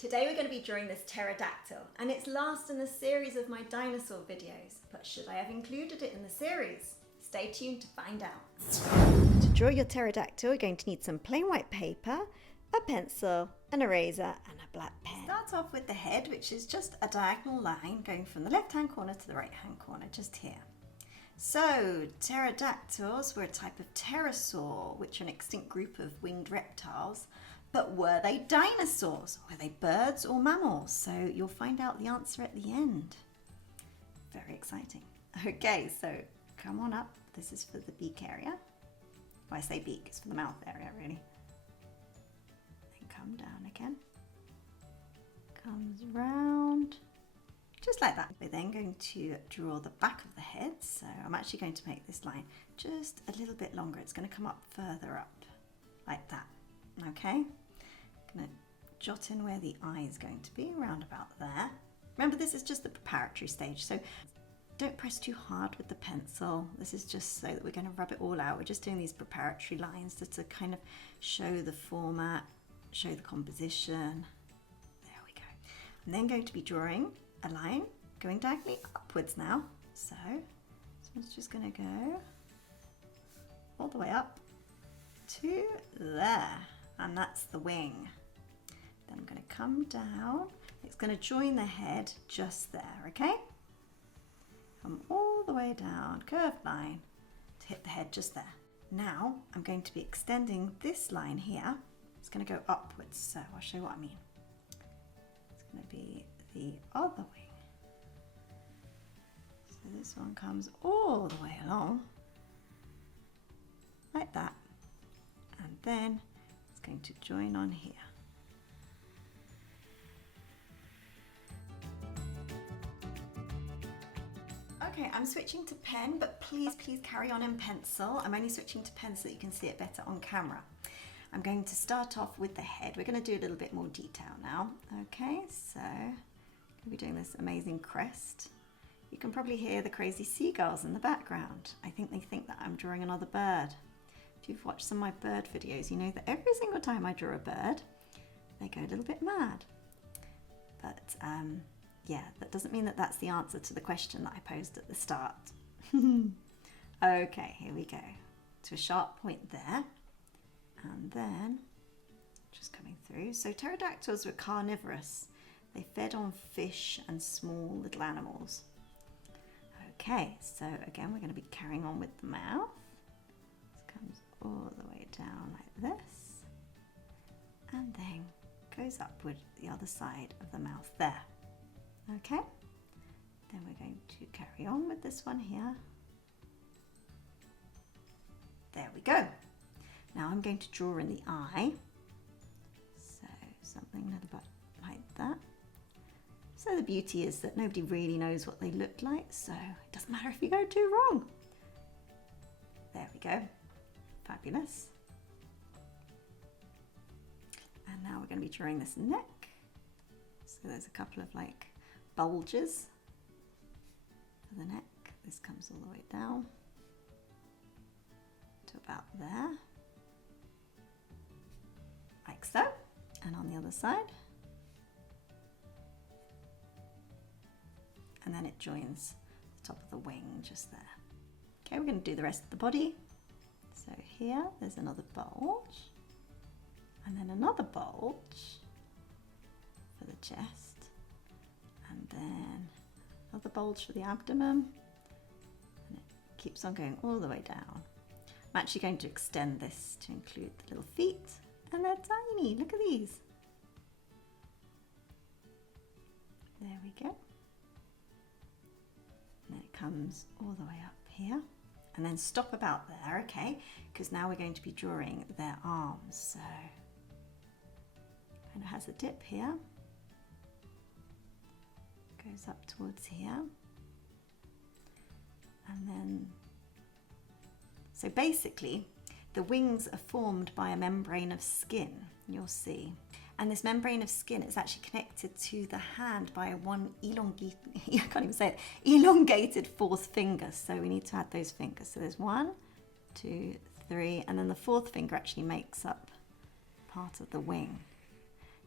Today we're going to be drawing this pterodactyl, and it's last in the series of my dinosaur videos, but should I have included it in the series? Stay tuned to find out. To draw your pterodactyl, you're going to need some plain white paper, a pencil, an eraser and a black pen. Start off with the head, which is just a diagonal line going from the left hand corner to the right hand corner, just here. So, pterodactyls were a type of pterosaur, which are an extinct group of winged reptiles. But were they dinosaurs? Were they birds or mammals? So you'll find out the answer at the end. Very exciting. Okay, so come on up. This is for the beak area. When I say beak, it's for the mouth area, really. Then come down again. Comes round. Just like that. We're then going to draw the back of the head. So I'm actually going to make this line just a little bit longer. It's going to come up further up, like that. Okay, I'm going to jot in where the eye is going to be, around about there. Remember, this is just the preparatory stage, so don't press too hard with the pencil. This is just so that we're going to rub it all out. We're just doing these preparatory lines just to kind of show the format, show the composition. There we go. I'm then going to be drawing a line going diagonally upwards now. So this one's just going to go all the way up to there. And that's the wing. Then I'm going to come down. It's going to join the head just there, okay? Come all the way down, curved line, to hit the head just there. Now I'm going to be extending this line here. It's going to go upwards, so I'll show you what I mean. It's going to be the other wing. So this one comes all the way along, like that. And then going to join on here. Okay, I'm switching to pen, but please carry on in pencil. I'm only switching to pen so that you can see it better on camera. I'm going to start off with the head. We're going to do a little bit more detail now. Okay, so I'm going to be doing this amazing crest. You can probably hear the crazy seagulls in the background. I think they think that I'm drawing another bird. If you've watched some of my bird videos, you know that every single time I draw a bird, they go a little bit mad. But yeah, that doesn't mean that that's the answer to the question that I posed at the start. Okay, here we go. To a sharp point there. And then, just coming through. So pterodactyls were carnivorous. They fed on fish and small little animals. Okay, so again, we're going to be carrying on with the mouth. Comes all the way down like this, and then goes upward the other side of the mouth there. Okay, then we're going to carry on with this one here. There we go. Now I'm going to draw in the eye, so something a little bit like that. So the beauty is that nobody really knows what they look like, so it doesn't matter if you go too wrong. There we go. Fabulous. And now we're going to be drawing this neck. So there's a couple of like bulges for the neck. This comes all the way down to about there, like so. And on the other side. And then it joins the top of the wing just there. Okay, we're going to do the rest of the body. So here, there's another bulge, and then another bulge for the chest, and then another bulge for the abdomen, and it keeps on going all the way down. I'm actually going to extend this to include the little feet, and they're tiny, look at these. There we go. And then it comes all the way up here. And then stop about there, okay? Because now we're going to be drawing their arms. So, kind of has a dip here. Goes up towards here. And then, so basically, the wings are formed by a membrane of skin, you'll see. And this membrane of skin is actually connected to the hand by one elongated fourth finger. So we need to add those fingers. So there's 1, 2, 3, and then the fourth finger actually makes up part of the wing.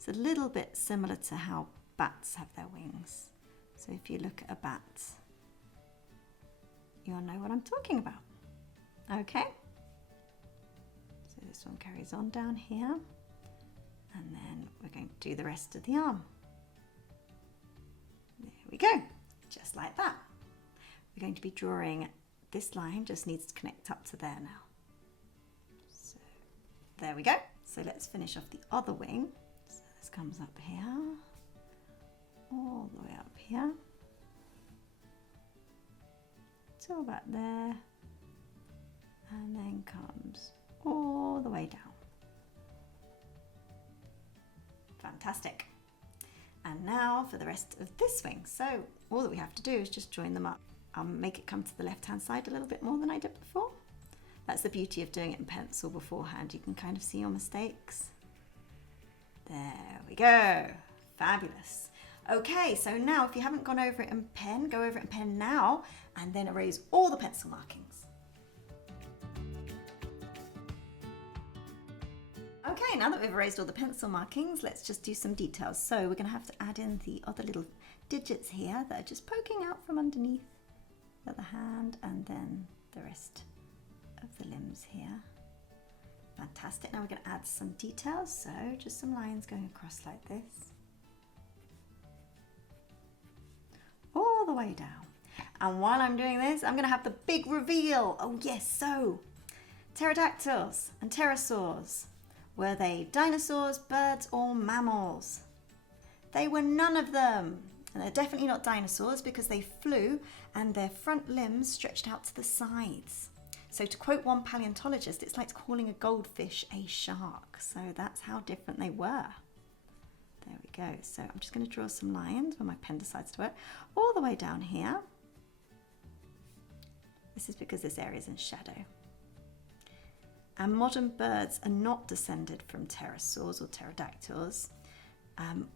It's a little bit similar to how bats have their wings. So if you look at a bat, you'll know what I'm talking about. Okay? So this one carries on down here, and then we're going to do the rest of the arm. There we go, just like that. We're going to be drawing this line, just needs to connect up to there now. So there we go. So let's finish off the other wing. So this comes up here, all the way up here, to about there, and then comes all the way down. Fantastic. And now for the rest of this wing. So all that we have to do is just join them up. Make it come to the left hand side a little bit more than I did before. That's the beauty of doing it in pencil beforehand. You can kind of see your mistakes. There we go. Fabulous. Okay, so now if you haven't gone over it in pen, go over it in pen now and then erase all the pencil markings. Okay, now that we've erased all the pencil markings, let's just do some details. So we're going to have to add in the other little digits here that are just poking out from underneath the other hand, and then the rest of the limbs here. Fantastic. Now we're going to add some details, so just some lines going across like this, all the way down. And while I'm doing this, I'm going to have the big reveal. Oh yes, so pterodactyls and pterosaurs. Were they dinosaurs, birds, or mammals? They were none of them. And they're definitely not dinosaurs because they flew and their front limbs stretched out to the sides. So to quote one paleontologist, it's like calling a goldfish a shark. So that's how different they were. There we go. So I'm just going to draw some lines when my pen decides to work, all the way down here. This is because this area is in shadow. And modern birds are not descended from pterosaurs or pterodactyls.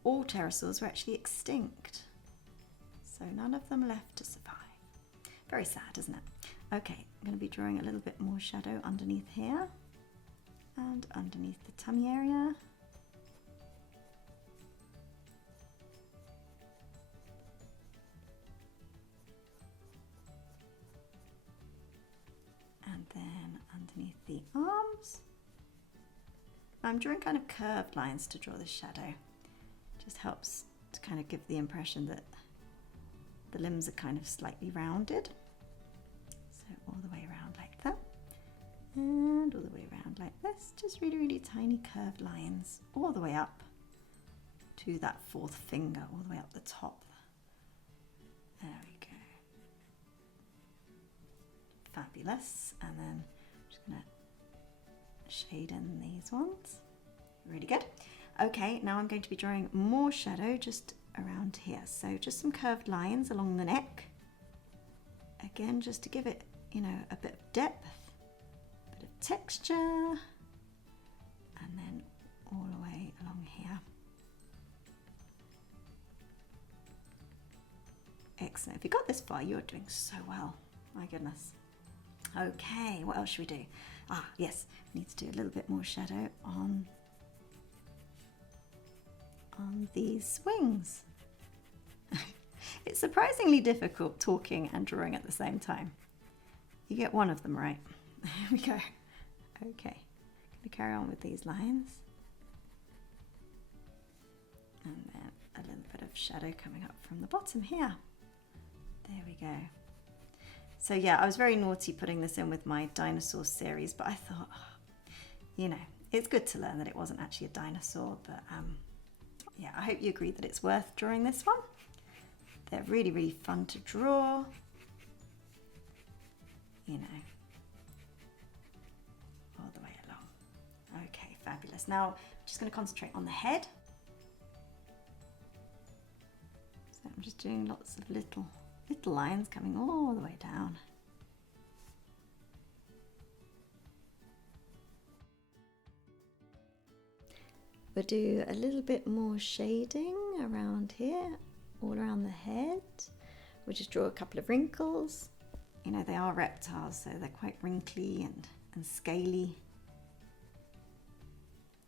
All pterosaurs were actually extinct. So none of them left to survive. Very sad, isn't it? Okay, I'm going to be drawing a little bit more shadow underneath here and underneath the tummy area. And then underneath the arms. I'm drawing kind of curved lines to draw the shadow. Just helps to kind of give the impression that the limbs are kind of slightly rounded. So all the way around like that, and all the way around like this. Just really, really tiny curved lines all the way up to that fourth finger, all the way up the top. There we go. Fabulous. And then I'm just going to shade in these ones. Really good. Okay, now I'm going to be drawing more shadow just around here. So just some curved lines along the neck. Again, just to give it, you know, a bit of depth, a bit of texture, and then all the way along here. Excellent. If you got this far, you're doing so well. My goodness. Okay, what else should we do? Ah, yes, we need to do a little bit more shadow on these wings. It's surprisingly difficult talking and drawing at the same time. You get one of them right. There we go. Okay, going to carry on with these lines. And then a little bit of shadow coming up from the bottom here. There we go. So yeah, I was very naughty putting this in with my dinosaur series, but I thought, oh, you know, it's good to learn that it wasn't actually a dinosaur, but yeah, I hope you agree that it's worth drawing this one. They're really, really fun to draw, you know, all the way along. Okay, fabulous. Now, I'm just going to concentrate on the head. So I'm just doing lots of little lines coming all the way down. We'll do a little bit more shading around here, all around the head. We'll just draw a couple of wrinkles. You know, they are reptiles, so they're quite wrinkly and scaly.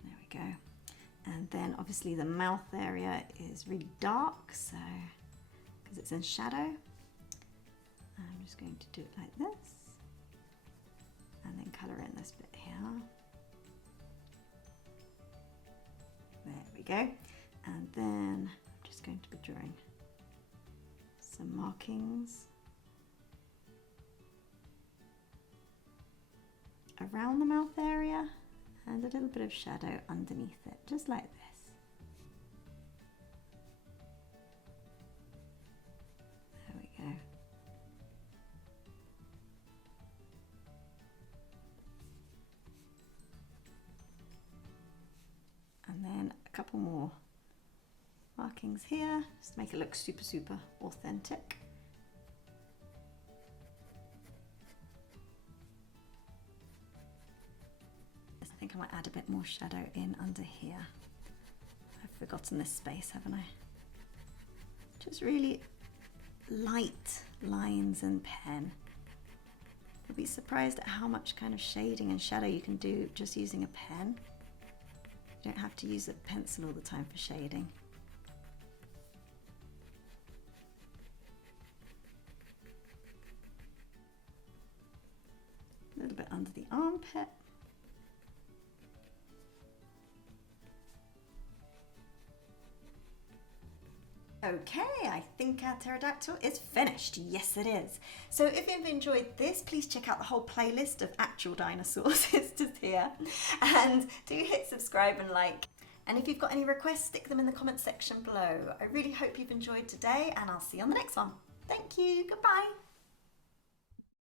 There we go. And then obviously the mouth area is really dark, so because it's in shadow. I'm just going to do it like this and then colour in this bit here. There we go. And then I'm just going to be drawing some markings around the mouth area and a little bit of shadow underneath it, just like this. There we go. And then a couple more markings here, just to make it look super, super authentic. I think I might add a bit more shadow in under here. I've forgotten this space, haven't I? Just really light lines and pen. You'll be surprised at how much kind of shading and shadow you can do just using a pen. You don't have to use a pencil all the time for shading. A little bit under the armpit. Okay, I think our pterodactyl is finished. Yes, it is. So if you've enjoyed this, please check out the whole playlist of actual dinosaurs. It's just here. And do hit subscribe and like. And if you've got any requests, stick them in the comment section below. I really hope you've enjoyed today, and I'll see you on the next one. Thank you. Goodbye.